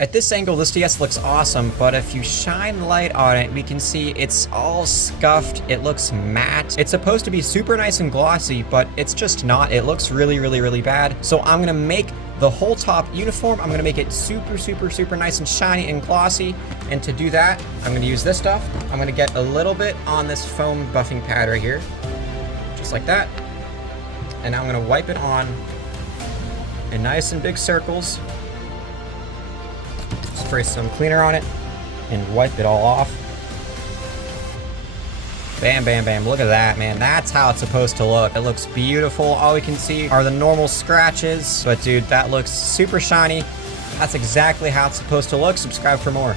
At this angle, this DS looks awesome, but if you shine light on it, we can see it's all scuffed. It looks matte. It's supposed to be super nice and glossy, but it's just not. It looks really, really, really bad. So I'm gonna make the whole top uniform. I'm gonna make it super, super, super nice and shiny and glossy. And to do that, I'm gonna use this stuff. I'm gonna get a little bit on this foam buffing pad right here, just like that. And I'm gonna wipe it on in nice and big circles. Spray some cleaner on it and wipe it all off. Bam, bam, bam. Look at that, man. That's how it's supposed to look. It looks beautiful. All we can see are the normal scratches. But dude, that looks super shiny. That's exactly how it's supposed to look. Subscribe for more.